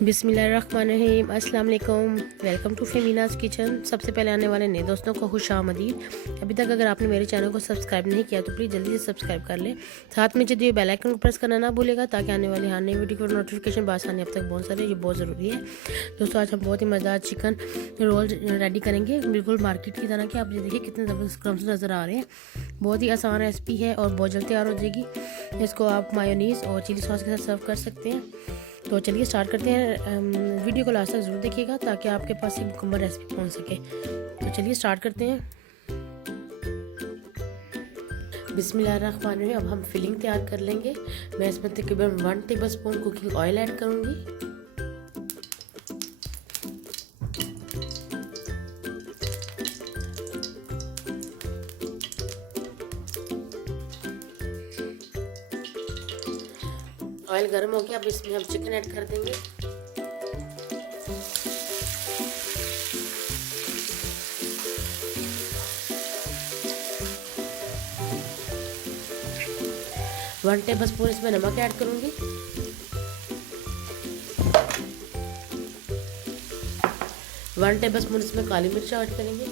बिस्मिल्लाहिर्रहमानिर्रहीम, अस्सलाम वालेकुम। Welcome to Femina's kitchen. सबसे पहले आने वाले नए दोस्तों को खुश आमदीद। अभी तक अगर आपने मेरे चैनल को सब्सक्राइब नहीं किया तो प्लीज़ जल्दी से सब्सक्राइब कर लें। साथ में जो दिए बेल आइकन को प्रेस करना ना भूलेगा ताकि आने वाली हर नई वीडियो को नोटिफिकेशन बासानी आप तक पहुँच सके। ये बहुत ज़रूरी है दोस्तों। आज हम बहुत ही मज़ेदार चिकन रोल रेडी करेंगे, बिल्कुल मार्केट की तरह के। आप ये देखिए कितने ज़बरदस्त क्रम्स नज़र आ रहे हैं। बहुत ही आसान रेसिपी है और बहुत जल्द तैयार हो जाएगी। इसको आप मायोनीज़ और चिली सॉस के साथ सर्व कर सकते हैं। तो चलिए स्टार्ट करते हैं। वीडियो को लास्ट तक ज़रूर देखिएगा ताकि आपके पास एक मुकम्मल रेसिपी पहुंच सके। तो चलिए स्टार्ट करते हैं। बिस्मिल्लाहिर्रहमानिर्रहीम। अब हम फिलिंग तैयार कर लेंगे। मैं इसमें तकरीबन 1 टेबलस्पून कुकिंग ऑयल ऐड करूंगी। ऑयल गर्म हो गया, अब इसमें हम चिकन ऐड कर देंगे। वन टेबलस्पून इसमें नमक ऐड करूंगी। वन टेबलस्पून इसमें काली मिर्च ऐड करेंगे।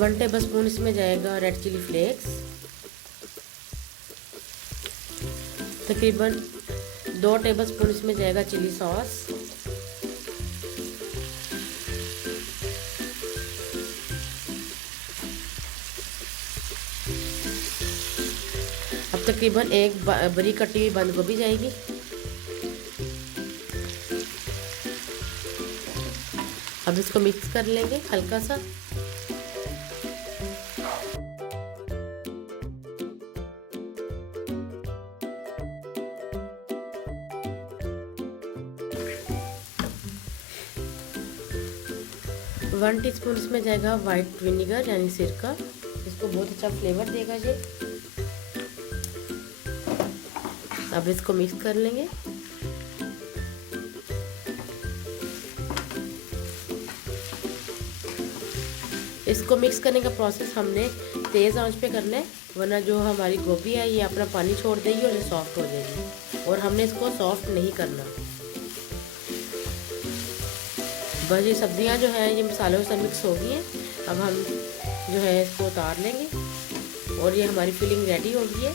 1 टेबलस्पून इसमें जाएगा रेड चिली फ्लेक्स। तकरीबन 2 टेबलस्पून इसमें जाएगा चिली सॉस। अब तकरीबन एक बड़ी कटी हुई बंद गोभी जाएगी। अब इसको मिक्स कर लेंगे हल्का सा। वन टीस्पून इसमें जाएगा वाइट विनेगर यानी सिरका। इसको बहुत अच्छा फ्लेवर देगा ये। अब इसको मिक्स कर लेंगे। इसको मिक्स करने का प्रोसेस हमने तेज़ आंच पे करना है, वरना जो हमारी गोभी है ये अपना पानी छोड़ देगी और ये सॉफ्ट हो जाएगी। और हमने इसको सॉफ्ट नहीं करना। बस ये सब्जियां जो है ये मसालों से मिक्स हो गई हैं। अब हम जो है इसको उतार लेंगे और ये हमारी फिलिंग रेडी हो गई है।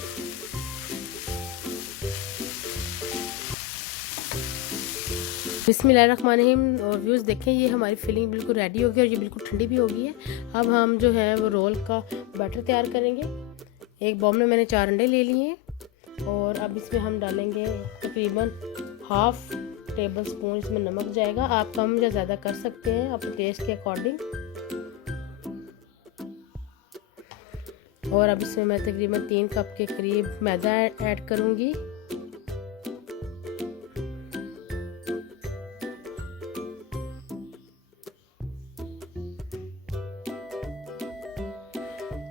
बिस्मिल्लाहिर्रहमानिर्रहीम। और व्यूज़ देखें, ये हमारी फिलिंग बिल्कुल रेडी हो गई और ये बिल्कुल ठंडी भी हो गई है। अब हम जो है वो रोल का बैटर तैयार करेंगे। एक बाउल में मैंने 4 अंडे ले लिए हैं और अब इसमें हम डालेंगे तकरीबन 1/2 टेबलस्पून इसमें नमक जाएगा। आप कम या ज़्यादा कर सकते हैं अपने टेस्ट के अकॉर्डिंग। और अब इसमें मैं तकरीबन 3 कप के करीब मैदा ऐड करूँगी।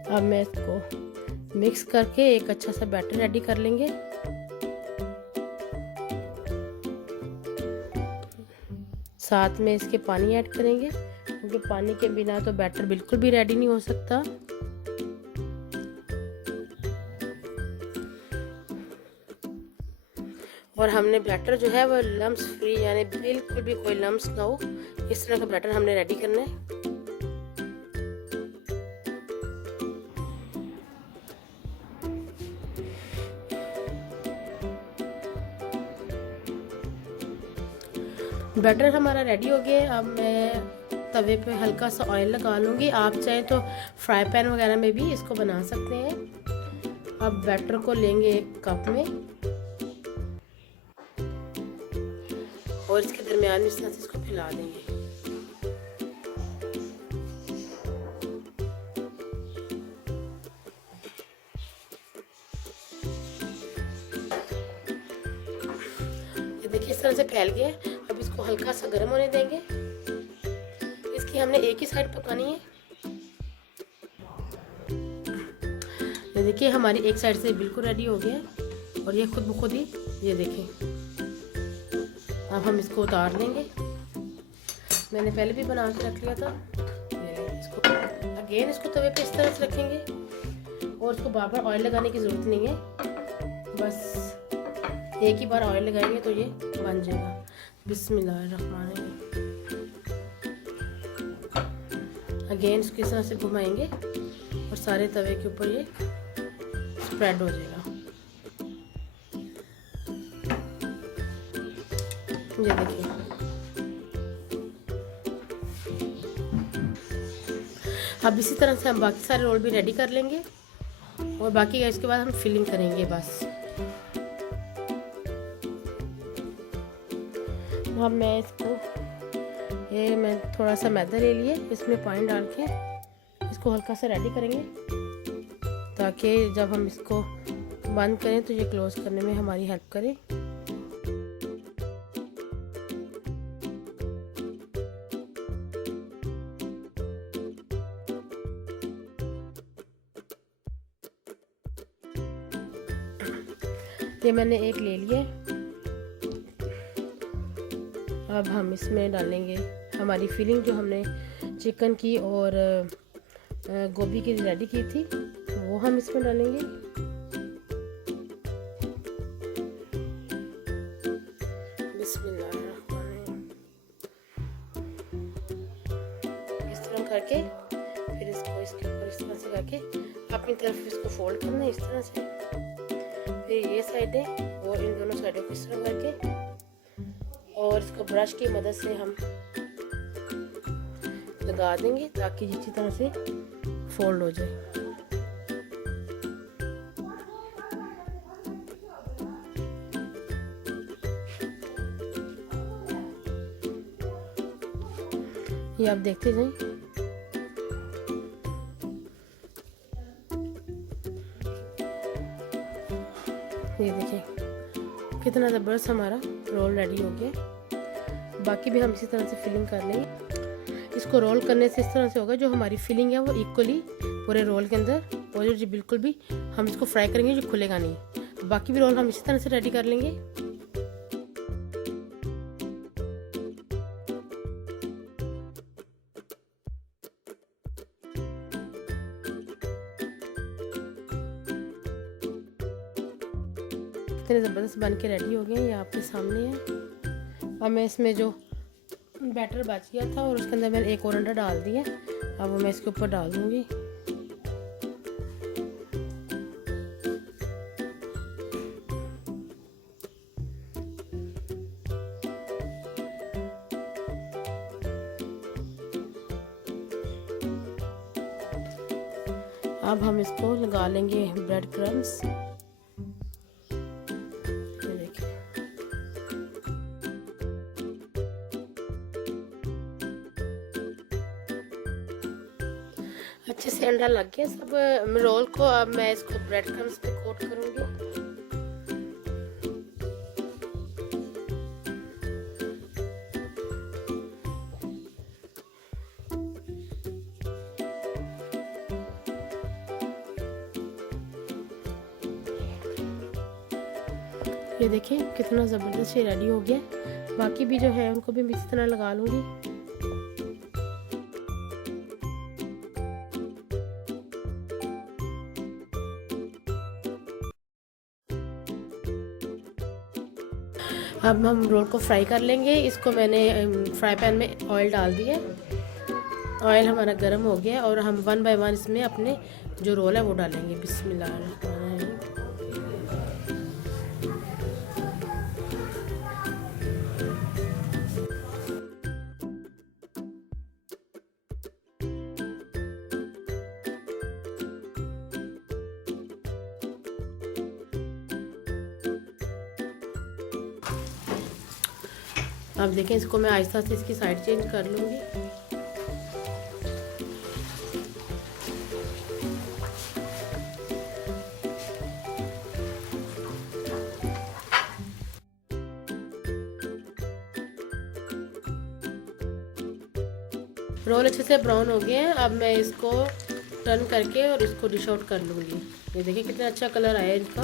अब मैं इसको मिक्स करके एक अच्छा सा बैटर रेडी कर लेंगे। साथ में इसके पानी ऐड करेंगे क्योंकि पानी के बिना तो बैटर बिल्कुल भी रेडी नहीं हो सकता। और हमने बैटर जो है वो लम्स फ्री यानी बिल्कुल भी कोई लम्स ना हो, इस तरह का बैटर हमने रेडी करना है। बैटर हमारा रेडी हो गया। अब मैं तवे पे हल्का सा ऑयल लगा लूँगी। आप चाहें तो फ्राई पैन वगैरह में भी इसको बना सकते हैं। अब बैटर को लेंगे एक कप में और इसके दरमियान इस तरह से इसको फैला देंगे। ये देखिए इस तरह से फैल गया। अब इसको हल्का सा गर्म होने देंगे। इसकी हमने एक ही साइड पकानी है। ये देखिए हमारी एक साइड से बिल्कुल रेडी हो गया और ये खुद ब खुद ही ये देखें। अब हम इसको उतार लेंगे। मैंने पहले भी बना के रख लिया था। इसको अगेन इसको तवे पे इस तरह से रखेंगे और इसको बार बार ऑयल लगाने की ज़रूरत नहीं है। बस एक ही बार ऑयल लगाएंगे तो ये बन जाएगा। बिस्मिल्लाहिर्रहमानिर्रहीम। अगेन इसको इस तरह से घुमाएंगे और सारे तवे के ऊपर ये स्प्रेड हो जाएगा। ये देखिए, अब इसी तरह से हम बाकी सारे रोल भी रेडी कर लेंगे और बाकी इसके बाद हम फिलिंग करेंगे बस। अब मैं इसको मैं थोड़ा सा मैदा ले लिए, इसमें पानी डाल के इसको हल्का सा रेडी करेंगे ताकि जब हम इसको बंद करें तो ये क्लोज करने में हमारी हेल्प करे। ये मैंने एक ले लिया। अब हम इसमें डालेंगे हमारी फिलिंग जो हमने चिकन की और गोभी की रेडी की थी, वो हम इसमें डालेंगे। बिस्मिल्लाहिर्रहमानिर्रहीम। इस तरह करके फिर इसको इसके ऊपर इस तरह से करके अपनी तरफ इसको फोल्ड करना है इस तरह से। फिर ये साइड है और इन दोनों साइडों को इस तरह करके और इसको ब्रश की मदद से हम लगा देंगे ताकि अच्छी तरह से फोल्ड हो जाए। ये आप देखते जाएं। ये देखिए कितना ज़बरदस्त हमारा रोल रेडी हो गया। बाकी भी हम इसी तरह से फिलिंग कर लेंगे। इसको रोल करने से इस तरह से होगा जो हमारी फिलिंग है वो इक्वली पूरे रोल के अंदर हो जाए। बिल्कुल भी हम इसको फ्राई करेंगे जो खुलेगा नहीं। बाकी भी रोल हम इसी तरह से रेडी कर लेंगे। इतने ज़बरदस्त बन के रेडी हो गए, ये आपके सामने है। अब मैं इसमें जो बैटर बच गया था और उसके अंदर मैंने एक और अंडा डाल दिया, अब वो मैं इसके ऊपर डाल दूंगी। अब हम इसको लगा लेंगे ब्रेड क्रम्स। अच्छे से अंडा लग गया सब रोल को। अब मैं इसको ब्रेड क्रम्स पे कोट करूंगी। ये देखिए कितना ज़बरदस्त ये रेडी हो गया। बाकी भी जो है उनको भी इसी तरह लगा लूंगी। अब हम रोल को फ्राई कर लेंगे। इसको मैंने फ्राई पैन में ऑयल डाल दिया। ऑयल हमारा गर्म हो गया और हम 1 बाय 1 इसमें अपने जो रोल है वो डालेंगे। बिस्मिल्लाहिर्रहमानिर्रहीम। अब देखें इसको मैं आहिस्ता से इसकी साइड चेंज कर लूँगी। रोल अच्छे से ब्राउन हो गए हैं। अब मैं इसको टर्न करके और इसको डिश आउट कर लूँगी। ये देखिए कितना अच्छा कलर आया इनका।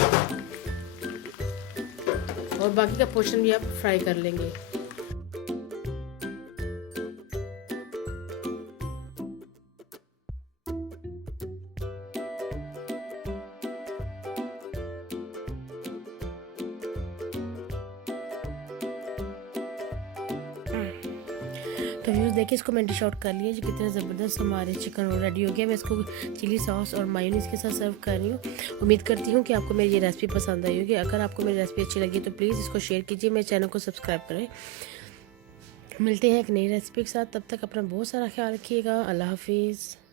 और बाकी का पोर्शन भी आप फ्राई कर लेंगे। तो व्यूज़ देखिए, इसको मैंने डिश आउट कर लिया। जो कितना ज़बरदस्त हमारे चिकन रोल रेडी हो गया। मैं इसको चिली सॉस और मायोनीज़ के साथ सर्व कर रही हूँ। उम्मीद करती हूँ कि आपको मेरी ये रेसिपी पसंद आई होगी। अगर आपको मेरी रेसिपी अच्छी लगी तो प्लीज़ इसको शेयर कीजिए, मेरे चैनल को सब्सक्राइब करें। मिलते हैं एक नई रेसिपी के साथ, तब तक अपना बहुत सारा ख्याल रखिएगा। अल्लाह हाफिज़।